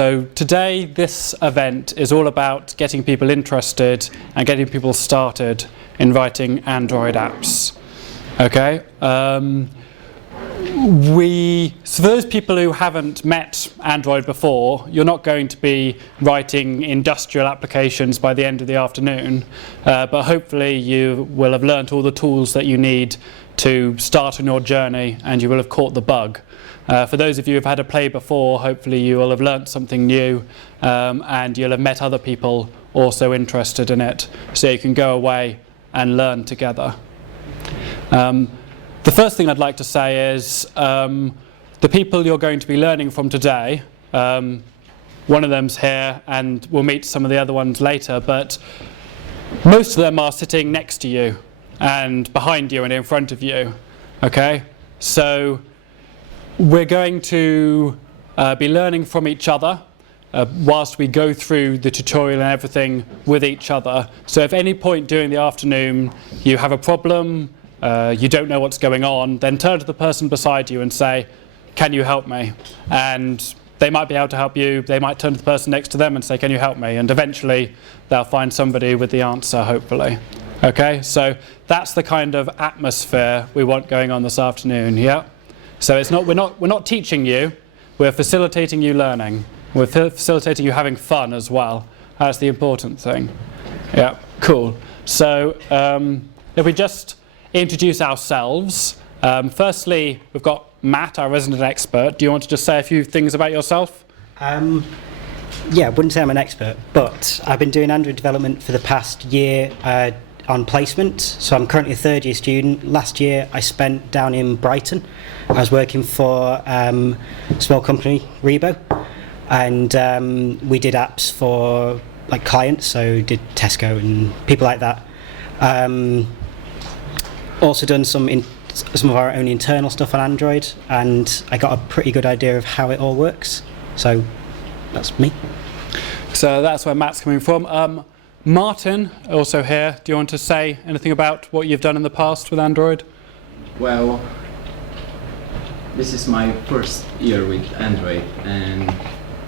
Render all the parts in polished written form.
So today this event is all about getting people interested and getting people started in writing Android apps. Okay? So for those people who haven't met Android before, you're not going to be writing industrial applications by the end of the afternoon, but hopefully you will have learnt all the tools that you need to start on your journey, and you will have caught the bug. For those of you who've had a play before, hopefully you will have learnt something new, and you'll have met other people also interested in it, so you can go away and learn together. The first thing I'd like to say is the people you're going to be learning from today, one of them's here and we'll meet some of the other ones later, but most of them are sitting next to you and behind you and in front of you. Okay? So we're going to be learning from each other whilst we go through the tutorial and everything with each other. So if at any point during the afternoon you have a problem, you don't know what's going on, then turn to the person beside you and say, "Can you help me?" And they might be able to help you. They might turn to the person next to them and say, "Can you help me?" And eventually they'll find somebody with the answer, hopefully. Okay, so that's the kind of atmosphere we want going on this afternoon. Yeah. So we're not teaching you. We're facilitating you learning. We're facilitating you having fun as well. That's the important thing. Yeah. Cool. So if we just introduce ourselves. Firstly, we've got Matt, our resident expert. Do you want to just say a few things about yourself? Yeah, I wouldn't say I'm an expert, but I've been doing Android development for the past year on placement. So I'm currently a third-year student. Last year I spent down in Brighton. I was working for a small company, Rebo, and we did apps for like clients, so did Tesco and people like that. Also done some of our own internal stuff on Android, and I got a pretty good idea of how it all works. So that's me. So that's where Matt's coming from. Martin, also here. Do you want to say anything about what you've done in the past with Android? Well, this is my first year with Android, and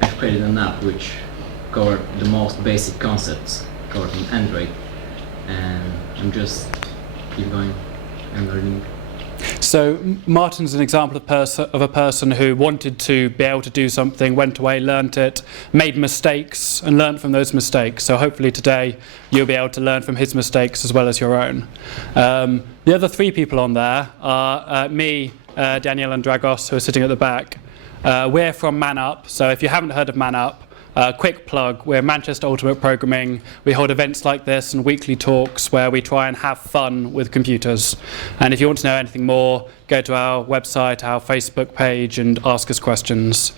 I've created an app which covered the most basic concepts covered in Android, and I'm just keep going and learning. So Martin's an example of a person who wanted to be able to do something, went away, learnt it, made mistakes and learnt from those mistakes. So hopefully today you'll be able to learn from his mistakes as well as your own. The other three people on there are me, Daniel and Dragos, who are sitting at the back. We're from Man Up, so if you haven't heard of Man Up, quick plug, we're Manchester Ultimate Programming. We hold events like this and weekly talks where we try and have fun with computers. And if you want to know anything more, go to our website, our Facebook page, and ask us questions.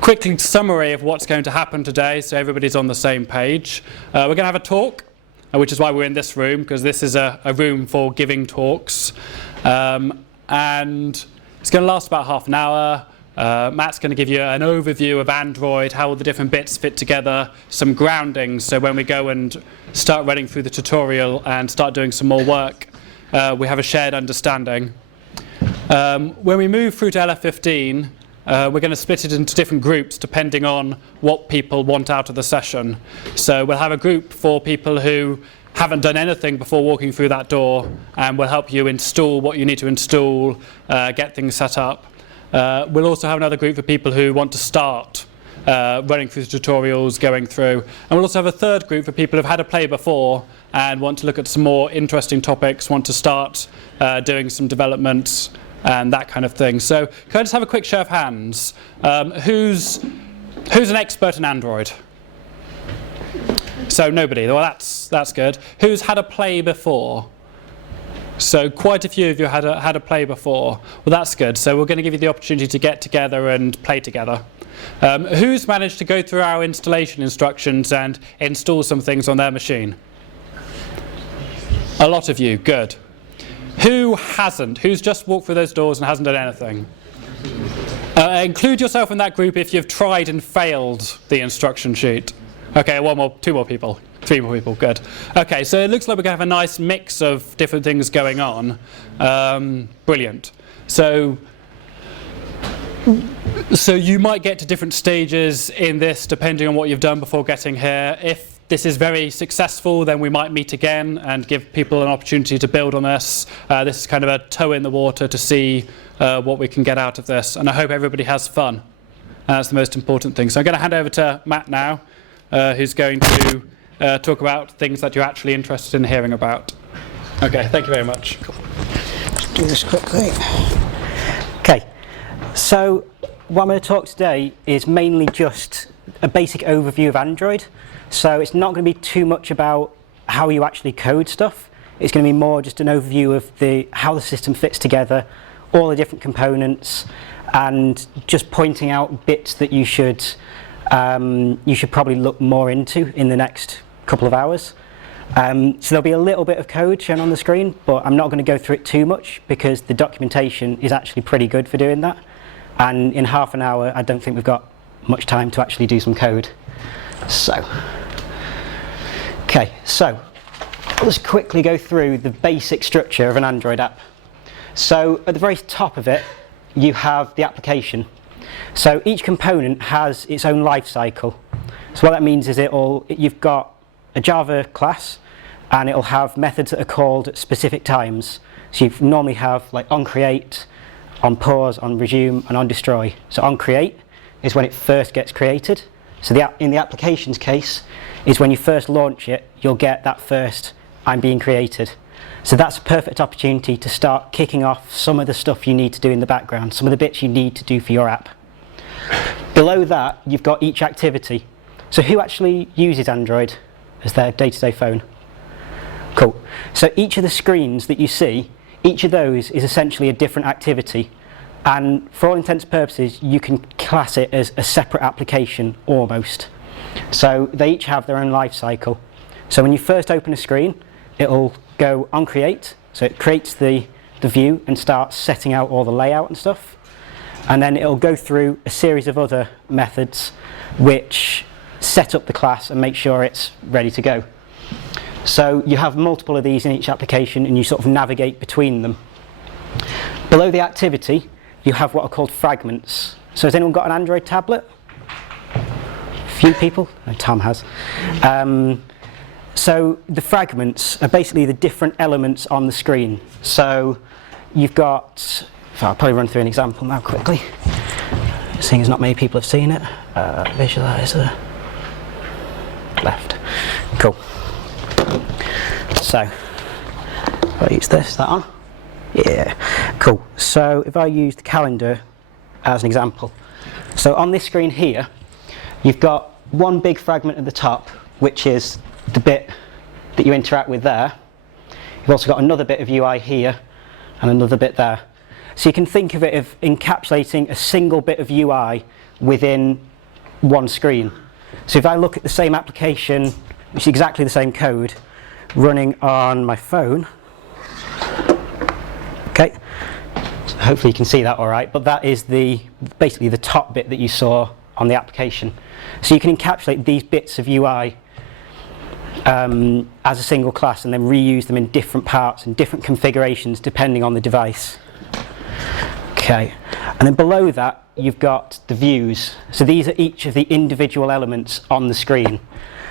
Quickly summary of what's going to happen today, so everybody's on the same page. We're going to have a talk, which is why we're in this room, because this is a room for giving talks. And it's going to last about half an hour. Matt's going to give you an overview of Android, how all the different bits fit together, some grounding, so when we go and start running through the tutorial and start doing some more work, we have a shared understanding. When we move through to LF15, we're going to split it into different groups depending on what people want out of the session. So we'll have a group for people who haven't done anything before walking through that door, and we'll help you install what you need to install, get things set up. We'll also have another group for people who want to start running through the tutorials, going through. And we'll also have a third group for people who've had a play before and want to look at some more interesting topics, want to start doing some development and that kind of thing. So can I just have a quick show of hands? Who's an expert in Android? So nobody. Well, that's good. Who's had a play before? So quite a few of you had a play before. Well, that's good. So we're going to give you the opportunity to get together and play together. Who's managed to go through our installation instructions and install some things on their machine? A lot of you. Good. Who hasn't? Who's just walked through those doors and hasn't done anything? Include yourself in that group if you've tried and failed the instruction sheet. Okay, two more people. 3 more people, good. Okay, so it looks like we're going to have a nice mix of different things going on. Brilliant. So So you might get to different stages in this depending on what you've done before getting here. If this is very successful, then we might meet again and give people an opportunity to build on this. This is kind of a toe in the water to see what we can get out of this, and I hope everybody has fun. That's the most important thing. So I'm going to hand over to Matt now, who's going to talk about things that you're actually interested in hearing about. Okay, thank you very much. Let's do this quickly. Okay, so what I'm going to talk today is mainly just a basic overview of Android. So it's not going to be too much about how you actually code stuff. It's going to be more just an overview of how the system fits together, all the different components, and just pointing out bits that you should probably look more into in the next couple of hours. So there'll be a little bit of code shown on the screen, but I'm not going to go through it too much because the documentation is actually pretty good for doing that. And in half an hour, I don't think we've got much time to actually do some code. So, let's quickly go through the basic structure of an Android app. So at the very top of it, you have the application. So each component has its own life cycle. So what that means is you've got a Java class, and it'll have methods that are called at specific times. So you normally have like onCreate, onPause, onResume, and onDestroy. So onCreate is when it first gets created. So in the application's case is when you first launch it, you'll get that first I'm being created. So that's a perfect opportunity to start kicking off some of the stuff you need to do in the background, some of the bits you need to do for your app. Below that, you've got each activity. So who actually uses Android as their day-to-day phone? Cool. So each of the screens that you see, each of those is essentially a different activity. And for all intents and purposes, you can class it as a separate application, almost. So they each have their own life cycle. So when you first open a screen, it'll go on create. So it creates the view and starts setting out all the layout and stuff. And then it'll go through a series of other methods which set up the class and make sure it's ready to go. So you have multiple of these in each application and you sort of navigate between them. Below the activity, you have what are called fragments. So has anyone got an Android tablet? A few people? No, Tom has. So the fragments are basically the different elements on the screen. So you've got, I'll probably run through an example now quickly, seeing as not many people have seen it. Visualizer, left. Cool. So, if I use this, is that on? Yeah, cool. So if I use the calendar as an example. So on this screen here, you've got one big fragment at the top, which is the bit that you interact with there. You've also got another bit of UI here and another bit there. So you can think of it as encapsulating a single bit of UI within one screen. So if I look at the same application, which is exactly the same code, running on my phone, okay, so hopefully you can see that all right, but that is basically the top bit that you saw on the application. So you can encapsulate these bits of UI as a single class and then reuse them in different parts and different configurations depending on the device. Okay, and then below that you've got the views. So these are each of the individual elements on the screen.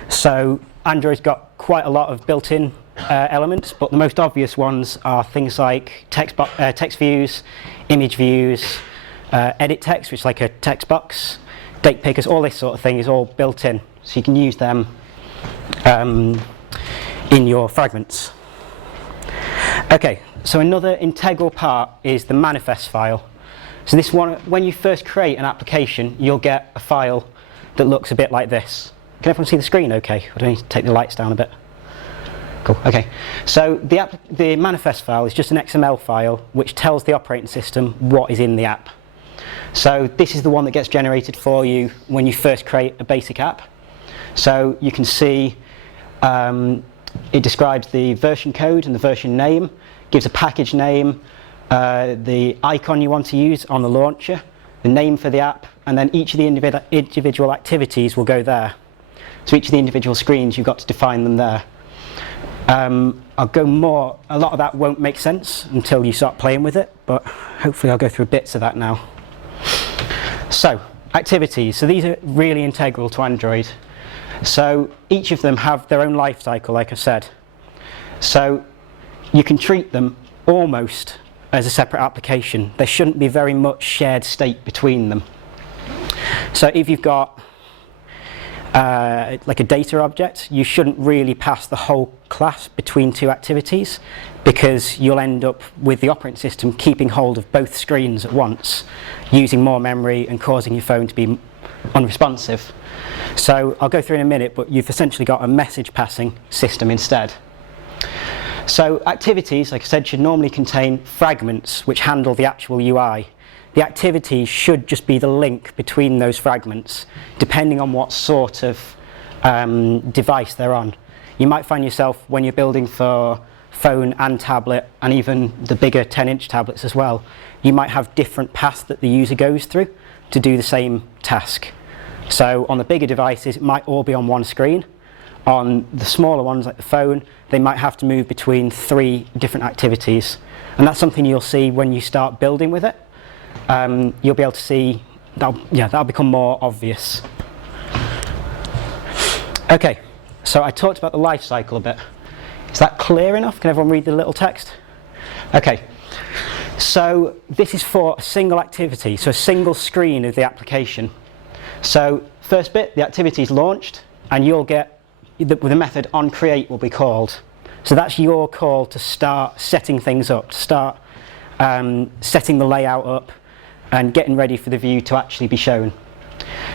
So Android's got quite a lot of built-in elements, but the most obvious ones are things like text views, image views, edit text, which is like a text box, date pickers, all this sort of thing is all built in. So you can use them in your fragments. Okay, so another integral part is the manifest file. So this one, when you first create an application, you'll get a file that looks a bit like this. Can everyone see the screen okay? Or do I need to take the lights down a bit? Cool, okay. So the manifest file is just an XML file which tells the operating system what is in the app. So this is the one that gets generated for you when you first create a basic app. So you can see it describes the version code and the version name, gives a package name, the icon you want to use on the launcher, the name for the app, and then each of the individual activities will go there. So each of the individual screens, you've got to define them there. I'll go more, a lot of that won't make sense until you start playing with it, but hopefully I'll go through bits of that now. So, activities. So these are really integral to Android. So each of them have their own life cycle, like I said. So you can treat them almost as a separate application. There shouldn't be very much shared state between them. So if you've got like a data object, you shouldn't really pass the whole class between two activities, because you'll end up with the operating system keeping hold of both screens at once, using more memory and causing your phone to be unresponsive. So I'll go through in a minute, but you've essentially got a message passing system instead. So activities, like I said, should normally contain fragments which handle the actual UI. The activities should just be the link between those fragments, depending on what sort of device they're on. You might find yourself, when you're building for phone and tablet, and even the bigger 10-inch tablets as well, you might have different paths that the user goes through to do the same task. So on the bigger devices, it might all be on one screen. On the smaller ones, like the phone, they might have to move between 3 different activities. And that's something you'll see when you start building with it. You'll be able to see, that'll become more obvious. Okay, so I talked about the life cycle a bit. Is that clear enough? Can everyone read the little text? Okay, so this is for a single activity, so a single screen of the application. So first bit, the activity is launched, and you'll get, the method onCreate will be called. So that's your call to start setting things up, to start setting the layout up and getting ready for the view to actually be shown.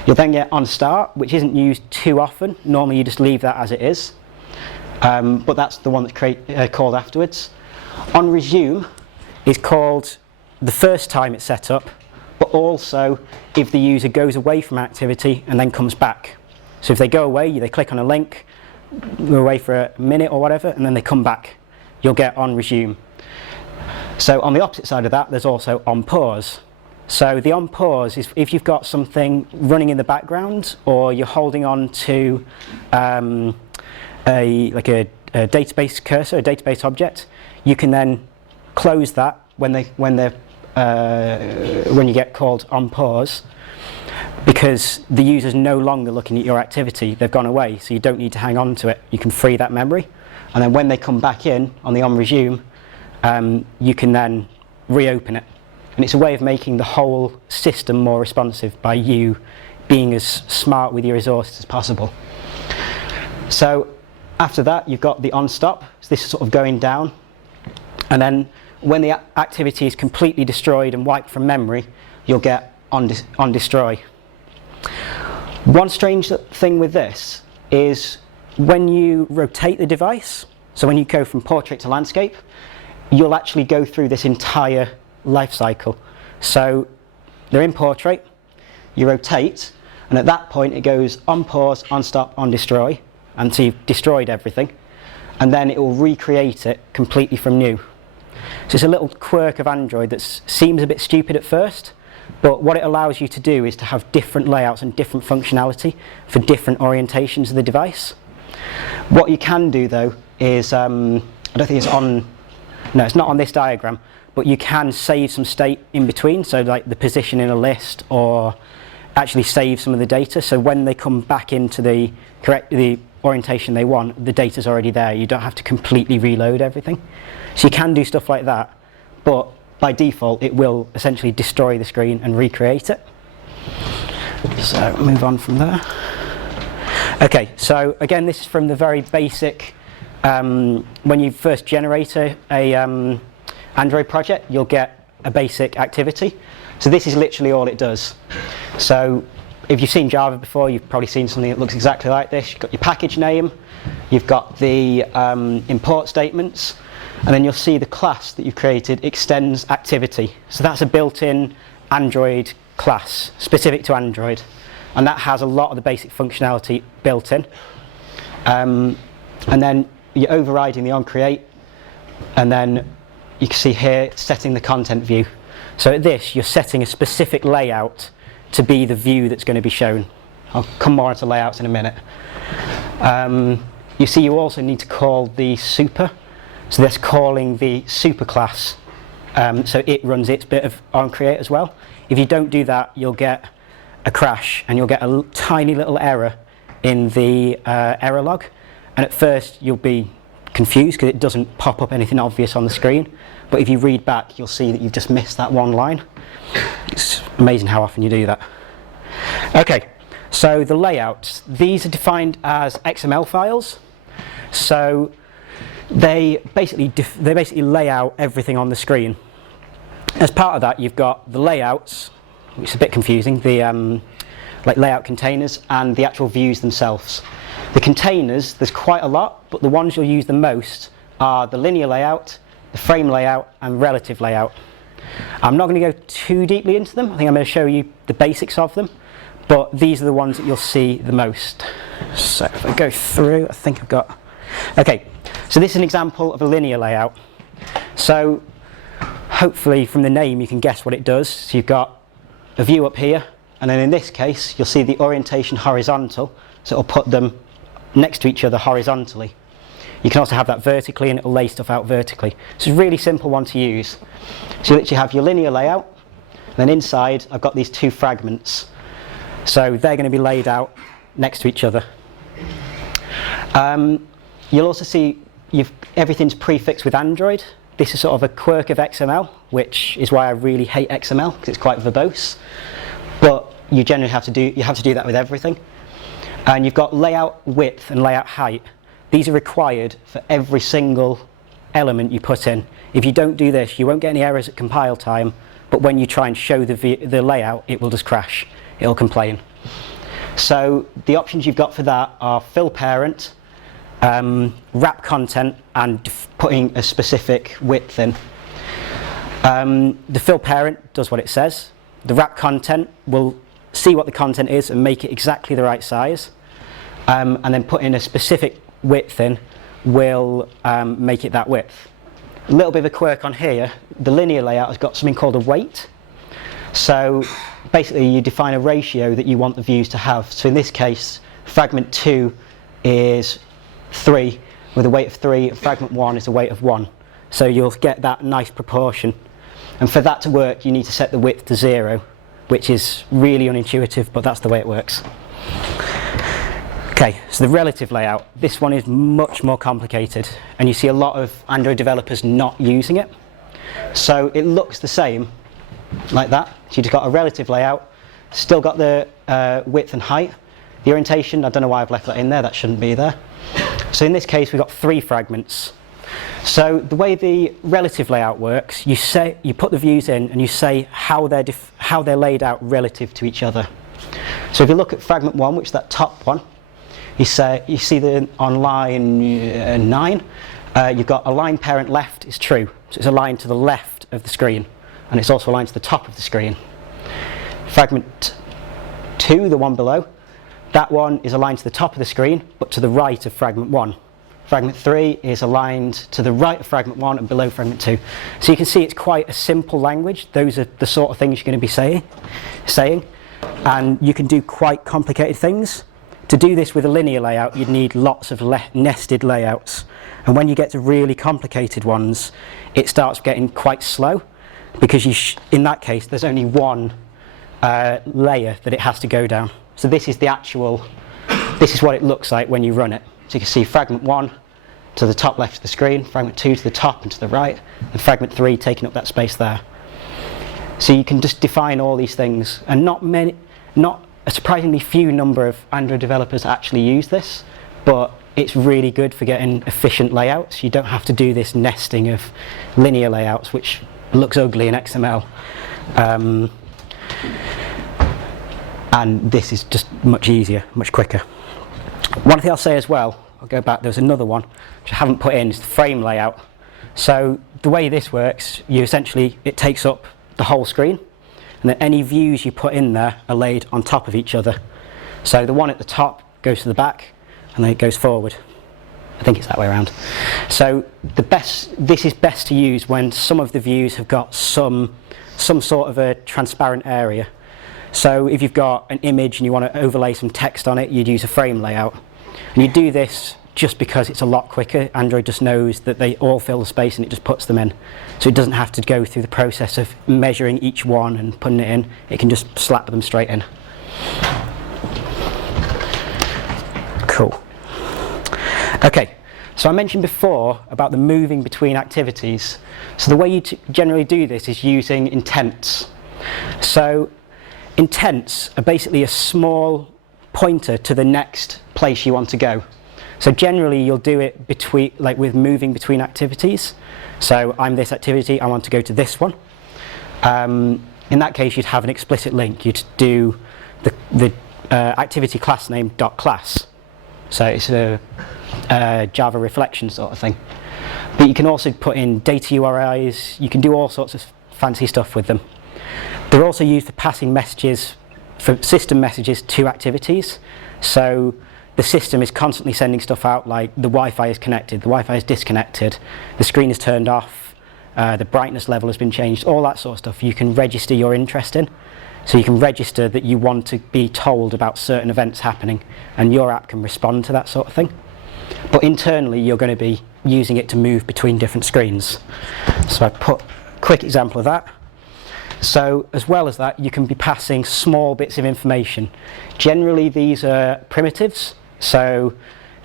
You'll then get onStart, which isn't used too often. Normally you just leave that as it is, but that's the one that's called afterwards. OnResume is called the first time it's set up, but also if the user goes away from activity and then comes back. So if they go away, they click on a link, go away for a minute or whatever, and then they come back, you'll get OnResume. So on the opposite side of that, there's also OnPause. So the OnPause is if you've got something running in the background, or you're holding on to a database cursor, a database object, you can then close that when you get called OnPause, because the user's no longer looking at your activity. They've gone away, so you don't need to hang on to it. You can free that memory, and then when they come back in on the OnResume, you can then reopen it. And it's a way of making the whole system more responsive by you being as smart with your resources as possible. So after that, you've got the onStop. So this is sort of going down. And then when the activity is completely destroyed and wiped from memory, you'll get onDestroy. One strange thing with this is when you rotate the device, so when you go from portrait to landscape, you'll actually go through this entire life cycle. So they're in portrait, you rotate, and at that point it goes OnPause, OnStop, OnDestroy, and so you've destroyed everything, and then it will recreate it completely from new. So it's a little quirk of Android that seems a bit stupid at first, but what it allows you to do is to have different layouts and different functionality for different orientations of the device. What you can do though is, I don't think it's on, no, it's not on this diagram, but you can save some state in between, so like the position in a list, or actually save some of the data, so when they come back into the orientation they want, the data's already there. You don't have to completely reload everything. So you can do stuff like that, but by default it will essentially destroy the screen and recreate it. So move on from there. Okay, so again, this is from the very basic, when you first generate a Android project, you'll get a basic activity. So this is literally all it does. So if you've seen Java before, you've probably seen something that looks exactly like this. You've got your package name, you've got the import statements, and then you'll see the class that you've created extends activity. So that's a built-in Android class, specific to Android. And that has a lot of the basic functionality built in. And then you're overriding the onCreate, and then you can see here setting the content view. So at this, you're setting a specific layout to be the view that's going to be shown. I'll come more into layouts in a minute. You see you also need to call the super. So that's calling the super class, so it runs its bit of onCreate as well. If you don't do that, you'll get a crash, and you'll get a tiny little error in the error log. And at first you'll be confused because it doesn't pop up anything obvious on the screen. But if you read back, you'll see that you've just missed that one line. It's amazing how often you do that. Okay, so the layouts. These are defined as XML files. So they basically lay out everything on the screen. As part of that, you've got the layouts, which is a bit confusing, the like layout containers and the actual views themselves. The containers, there's quite a lot, but the ones you'll use the most are the linear layout, the frame layout, and relative layout. I'm not going to go too deeply into them. I think I'm going to show you the basics of them, but these are the ones that you'll see the most. So if I go through, I think I've got... Okay, so this is an example of a linear layout. So hopefully from the name you can guess what it does. So you've got a view up here, and then in this case you'll see the orientation horizontal, so it'll put them next to each other horizontally. You can also have that vertically, and it'll lay stuff out vertically. So it's a really simple one to use. So you literally have your linear layout, and then inside I've got these two fragments. So they're going to be laid out next to each other. You'll also see everything's prefixed with Android. This is sort of a quirk of XML, which is why I really hate XML, because it's quite verbose. But you generally have to do that with everything. And you've got layout width and layout height. These are required for every single element you put in. If you don't do this, you won't get any errors at compile time, but when you try and show the layout, it will just crash. It'll complain. So the options you've got for that are fill parent, wrap content, and putting a specific width in. The fill parent does what it says. The wrap content will see what the content is and make it exactly the right size. And then put in a specific width in will make it that width. A little bit of a quirk on here, the linear layout has got something called a weight. So basically you define a ratio that you want the views to have. So in this case, fragment 2 is 3 with a weight of 3, and fragment 1 is a weight of 1. So you'll get that nice proportion. And for that to work, you need to set the width to 0, which is really unintuitive, but that's the way it works. Okay, so the relative layout. This one is much more complicated, and you see a lot of Android developers not using it. So it looks the same, like that. So you've just got a relative layout, still got the width and height. The orientation, I don't know why I've left that in there, that shouldn't be there. So in this case, we've got 3 fragments. So the way the relative layout works, you put the views in and you say how they're laid out relative to each other. So if you look at fragment 1, which is that top one, you see that on line 9, you've got align parent left is true. So it's aligned to the left of the screen, and it's also aligned to the top of the screen. Fragment 2, the one below, that one is aligned to the top of the screen, but to the right of fragment 1. Fragment 3 is aligned to the right of fragment 1 and below fragment 2. So you can see it's quite a simple language. Those are the sort of things you're going to be saying. And you can do quite complicated things. To do this with a linear layout, you'd need lots of nested layouts. And when you get to really complicated ones, it starts getting quite slow, because in that case, there's only one layer that it has to go down. So this is what it looks like when you run it. So you can see fragment 1 to the top left of the screen, fragment 2 to the top and to the right, and fragment 3 taking up that space there. So you can just define all these things, and not a surprisingly few number of Android developers actually use this, but it's really good for getting efficient layouts. You don't have to do this nesting of linear layouts, which looks ugly in XML. And this is just much easier, much quicker. One thing I'll say as well, I'll go back, there's another one which I haven't put in, is the frame layout. So the way this works, it takes up the whole screen, and then any views you put in there are laid on top of each other. So the one at the top goes to the back, and then it goes forward. I think it's that way around. So this is best to use when some of the views have got some sort of a transparent area. So if you've got an image and you want to overlay some text on it, you'd use a frame layout. And you do this just because it's a lot quicker. Android just knows that they all fill the space and it just puts them in. So it doesn't have to go through the process of measuring each one and putting it in. It can just slap them straight in. Cool. Okay, so I mentioned before about the moving between activities. So the way you generally do this is using intents. So intents are basically a small pointer to the next place you want to go. So generally you'll do it between, like with moving between activities. So I'm this activity, I want to go to this one. In that case you'd have an explicit link. You'd do the activity class name .class. So it's a Java reflection sort of thing. But you can also put in data URIs, you can do all sorts of fancy stuff with them. They're also used for passing messages, for system messages to activities. So the system is constantly sending stuff out like the Wi-Fi is connected, the Wi-Fi is disconnected, the screen is turned off, the brightness level has been changed, all that sort of stuff you can register your interest in. So you can register that you want to be told about certain events happening and your app can respond to that sort of thing. But internally you're going to be using it to move between different screens. So I put a quick example of that. So as well as that you can be passing small bits of information. Generally these are primitives, so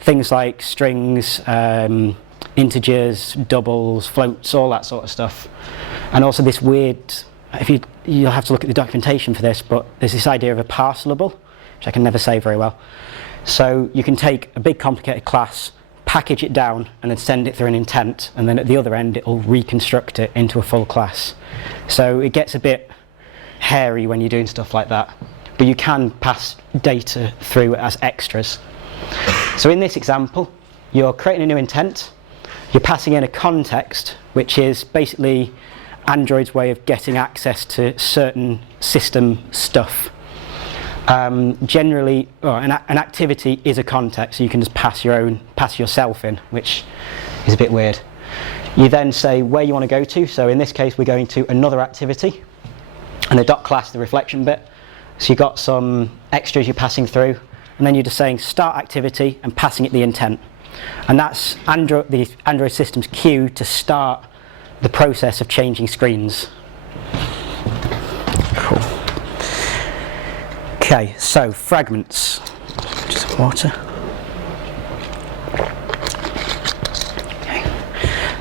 things like strings, integers, doubles, floats, all that sort of stuff. And also this weird, you'll have to look at the documentation for this, but there's this idea of a parcelable, which I can never say very well. So you can take a big complicated class, package it down, and then send it through an intent, and then at the other end it'll reconstruct it into a full class. So it gets a bit hairy when you're doing stuff like that, but you can pass data through as extras. So in this example, you're creating a new intent, you're passing in a context, which is basically Android's way of getting access to certain system stuff. Generally, an activity is a context, so you can just pass yourself in, which is a bit weird. You then say where you want to go to, so in this case we're going to another activity, and the .class, the reflection bit, so you've got some extras you're passing through, and then you're just saying start activity and passing it the intent. And that's the Android system's cue to start the process of changing screens. Cool. Okay, so fragments. Just some water.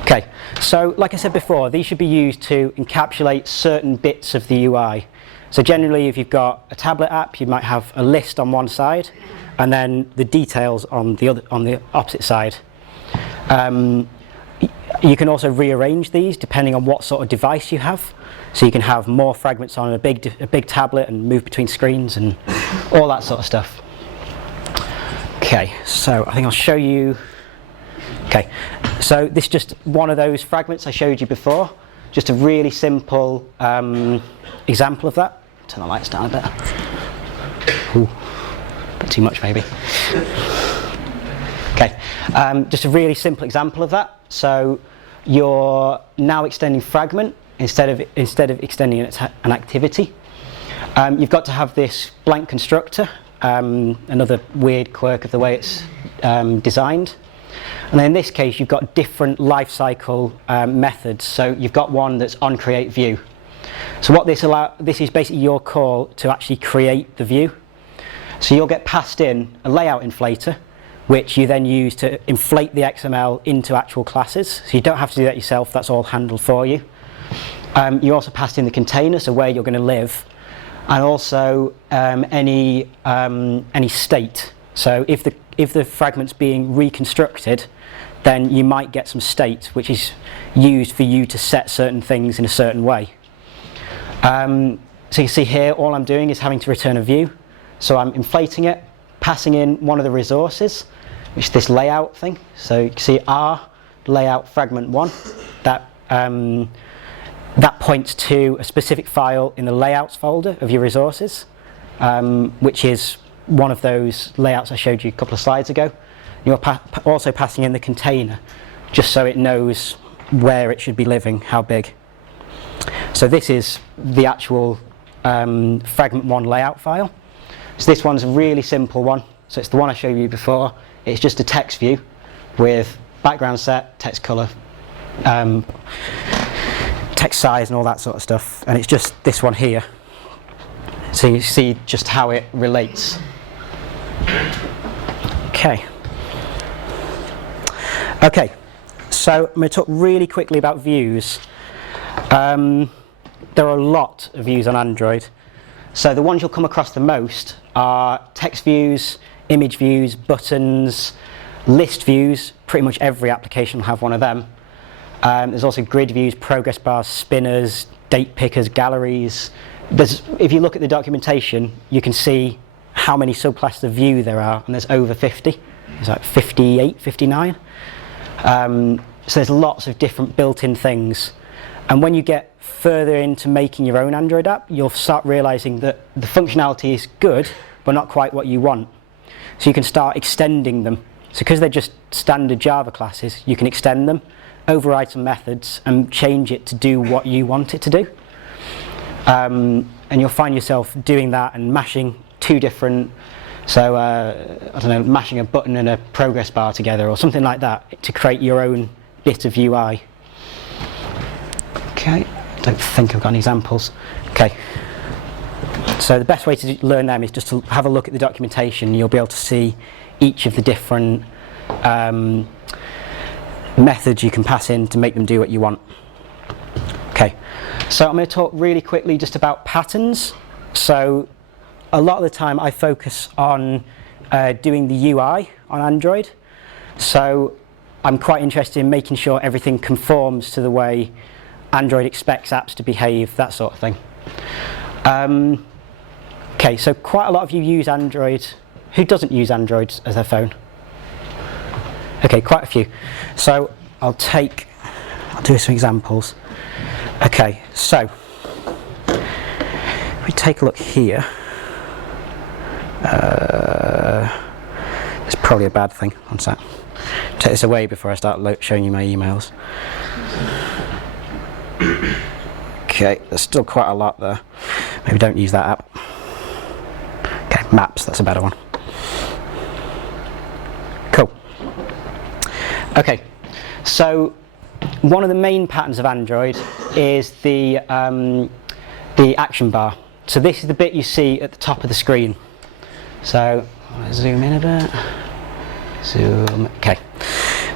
Okay, so like I said before, these should be used to encapsulate certain bits of the UI. So generally, if you've got a tablet app, you might have a list on one side, and then the details on the opposite side. You can also rearrange these depending on what sort of device you have. So you can have more fragments on a big tablet and move between screens and all that sort of stuff. Okay, so I think I'll show you. Okay, so this is just one of those fragments I showed you before. Just a really simple example of that. Turn the lights down a bit. Ooh, a bit too much maybe. Okay, just a really simple example of that. So you're now extending fragment instead of extending an activity. You've got to have this blank constructor, another weird quirk of the way it's designed. And then in this case you've got different lifecycle methods. So you've got one that's on create view. So what this is basically your call to actually create the view. So you'll get passed in a layout inflator, which you then use to inflate the XML into actual classes. So you don't have to do that yourself, that's all handled for you. You also passed in the container, so where you're going to live, and also any state. So if the fragment's being reconstructed, then you might get some state, which is used for you to set certain things in a certain way. So you see here, all I'm doing is having to return a view. So I'm inflating it, passing in one of the resources, which is this layout thing. So you can see R, layout fragment 1. That points to a specific file in the layouts folder of your resources, which is one of those layouts I showed you a couple of slides ago. You're also passing in the container, just so it knows where it should be living, how big. So this is the actual fragment 1 layout file. So this one's a really simple one. So it's the one I showed you before. It's just a text view with background set, text color, text size and all that sort of stuff. And it's just this one here. So you see just how it relates. Okay. Okay, so I'm going to talk really quickly about views. There are a lot of views on Android. So the ones you'll come across the most are text views, image views, buttons, list views. Pretty much every application will have one of them. There's also grid views, progress bars, spinners, date pickers, galleries. If you look at the documentation, you can see how many subclasses of view there are, and there's over 50. There's like 58, 59. So there's lots of different built-in things. And when you get further into making your own Android app, you'll start realizing that the functionality is good, but not quite what you want. So you can start extending them. So because they're just standard Java classes, you can extend them, override some methods, and change it to do what you want it to do. And you'll find yourself doing that and mashing two different, so I don't know, mashing a button and a progress bar together or something like that to create your own bit of UI. Okay, I don't think I've got any examples. Okay, so the best way to learn them is just to have a look at the documentation. You'll be able to see each of the different methods you can pass in to make them do what you want. Okay, so I'm going to talk really quickly just about patterns. So a lot of the time I focus on doing the UI on Android. So I'm quite interested in making sure everything conforms to the way Android expects apps to behave, that sort of thing. Okay, so quite a lot of you use Android. Who doesn't use Android as their phone? Okay, quite a few. So I'll do some examples. Okay, so if we take a look here, it's probably a bad thing. One sec. Take this away before I start showing you my emails. Okay, there's still quite a lot there. Maybe don't use that app. Okay, Maps, that's a better one. Cool. Okay, so one of the main patterns of Android is the action bar. So this is the bit you see at the top of the screen. So I'll zoom in a bit. Zoom. Okay.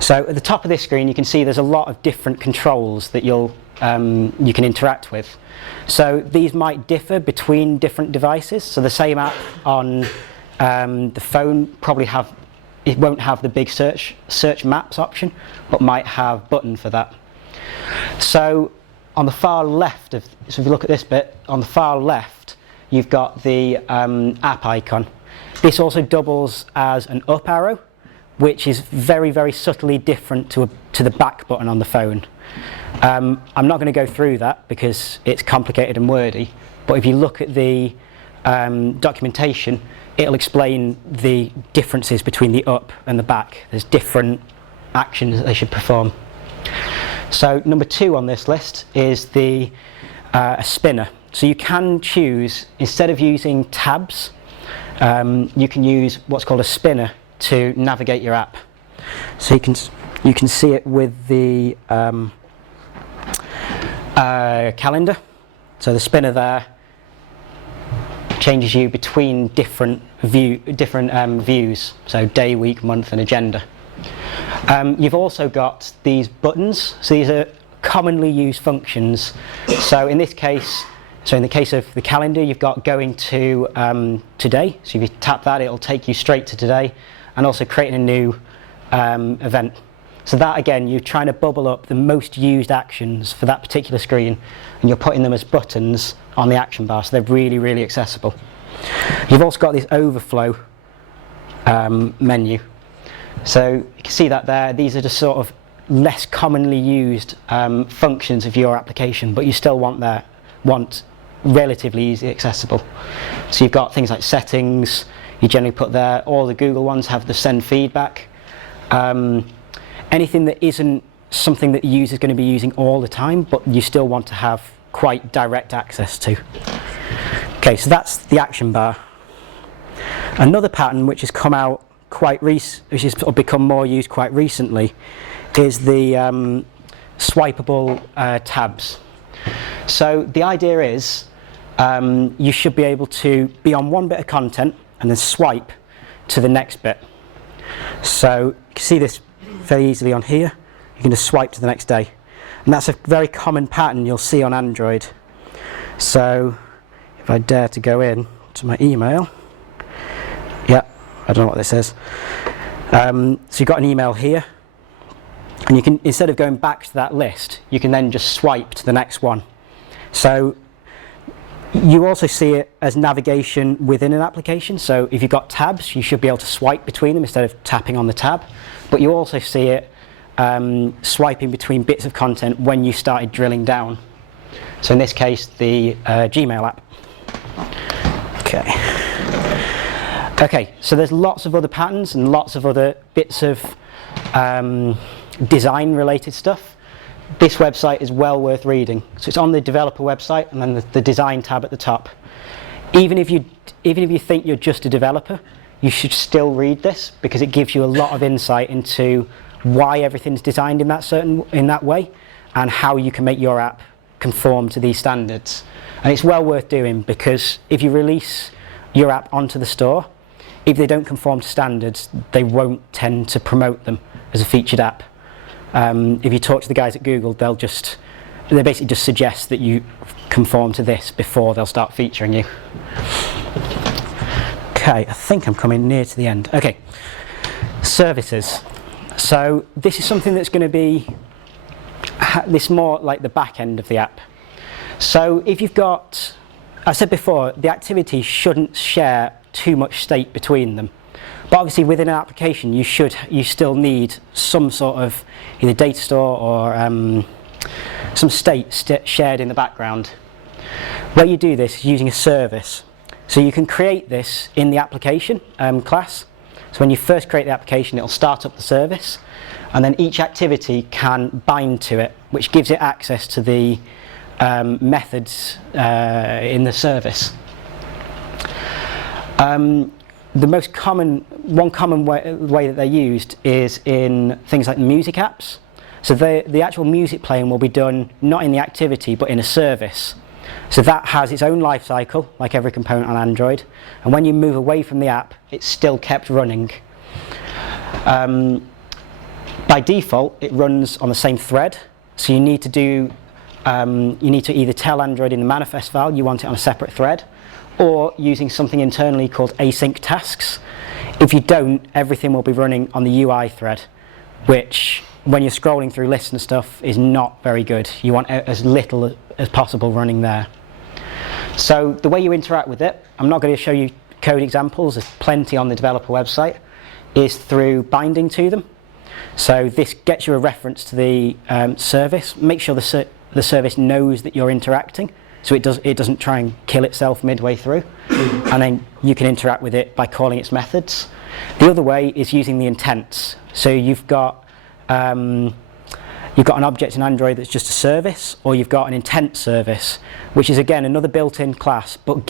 So at the top of this screen, you can see there's a lot of different controls that you can interact with. So these might differ between different devices. So the same app on the phone won't have the big search maps option, but might have a button for that. So on the far left so if you look at this bit, on the far left, you've got the app icon. This also doubles as an up arrow, which is very, very subtly different to the back button on the phone. I'm not going to go through that because it's complicated and wordy, but if you look at the documentation, it'll explain the differences between the up and the back. There's different actions that they should perform. So number 2 on this list is a spinner. So you can choose, instead of using tabs, you can use what's called a spinner to navigate your app. So you can see it with the calendar. So the spinner there changes you between different views, so day, week, month, and agenda. You've also got these buttons. So these are commonly used functions. So in the case of the calendar, you've got going to today. So if you tap that, it'll take you straight to today, and also creating a new event. So that, again, you're trying to bubble up the most used actions for that particular screen, and you're putting them as buttons on the action bar, so they're really, really accessible. You've also got this overflow menu. So you can see that there. These are just sort of less commonly used functions of your application, but you still want relatively easy accessible. So you've got things like settings. You generally put there. All the Google ones have the send feedback. Anything that isn't something that the user is going to be using all the time, but you still want to have quite direct access to. Okay, so that's the action bar. Another pattern which has come out which has sort of become more used quite recently, is the swipeable tabs. So the idea is you should be able to be on one bit of content and then swipe to the next bit. So you can see this very easily on here. You can just swipe to the next day. And that's a very common pattern you'll see on Android. So if I dare to go in to my email, yeah, I don't know what this is. So you've got an email here, and you can, instead of going back to that list, you can then just swipe to the next one. So you also see it as navigation within an application. So if you've got tabs, you should be able to swipe between them instead of tapping on the tab. But you also see it swiping between bits of content when you started drilling down. So in this case, the Gmail app. Okay, so there's lots of other patterns and lots of other bits of design related stuff. This website is well worth reading. So it's on the developer website and then the design tab at the top. Even if you think you're just a developer, you should still read this because it gives you a lot of insight into why everything's designed in that way and how you can make your app conform to these standards. And it's well worth doing because if you release your app onto the store, if they don't conform to standards, they won't tend to promote them as a featured app. If you talk to the guys at Google, they basically just suggest that you conform to this before they'll start featuring you. Okay, I think I'm coming near to the end. Okay, services. So this is something that's going to be this more like the back end of the app. So if you've got, I said before, the activities shouldn't share too much state between them. But obviously within an application you still need some sort of either data store or some state shared in the background. Where you do this is using a service. So you can create this in the application class. So when you first create the application, it'll start up the service, and then each activity can bind to it, which gives it access to the methods in the service. One common way that they're used is in things like music apps. So the actual music playing will be done not in the activity but in a service. So that has its own life cycle, like every component on Android, and when you move away from the app, it's still kept running. By default, it runs on the same thread, so you need to either tell Android in the manifest file you want it on a separate thread, or using something internally called async tasks. If you don't, everything will be running on the UI thread, which when you're scrolling through lists and stuff is not very good. You want as little as possible running there. So the way you interact with it, I'm not going to show you code examples, there's plenty on the developer website, is through binding to them. So this gets you a reference to the service. Make sure the service knows that you're interacting, so it doesn't try and kill itself midway through, and then you can interact with it by calling its methods. The other way is using the intents. So you've got an object in Android that's just a service, or you've got an intent service, which is again another built-in class, but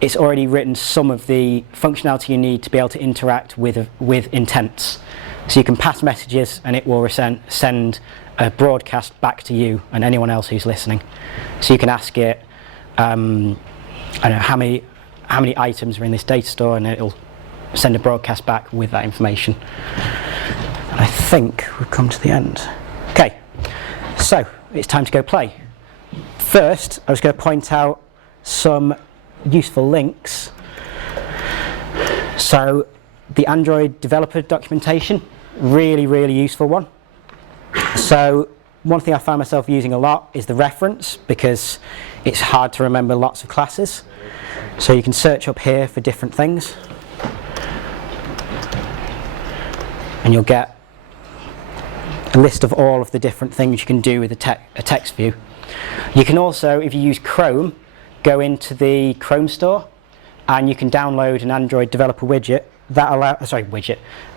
it's already written some of the functionality you need to be able to interact with intents. So you can pass messages and it will send a broadcast back to you and anyone else who's listening. So you can ask it, I don't know, how many items are in this data store, and it'll send a broadcast back with that information. And I think we've come to the end. Okay, so it's time to go play. First, I was going to point out some useful links. So the Android developer documentation, really, really useful one. So one thing I found myself using a lot is the reference, because it's hard to remember lots of classes. So you can search up here for different things, and you'll get a list of all of the different things you can do with a text view. You can also, if you use Chrome, go into the Chrome store and you can download an Android developer widget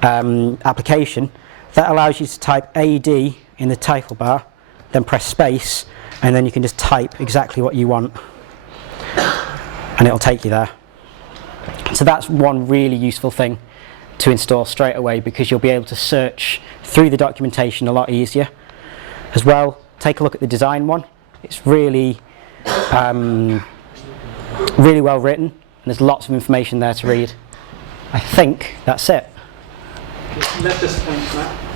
application that allows you to type AD in the title bar, then press space, and then you can just type exactly what you want and it'll take you there. So that's one really useful thing to install straight away, because you'll be able to search through the documentation a lot easier. As well, take a look at the design one. It's really really well written, and there's lots of information there to read. I think that's it. Let us thank Matt.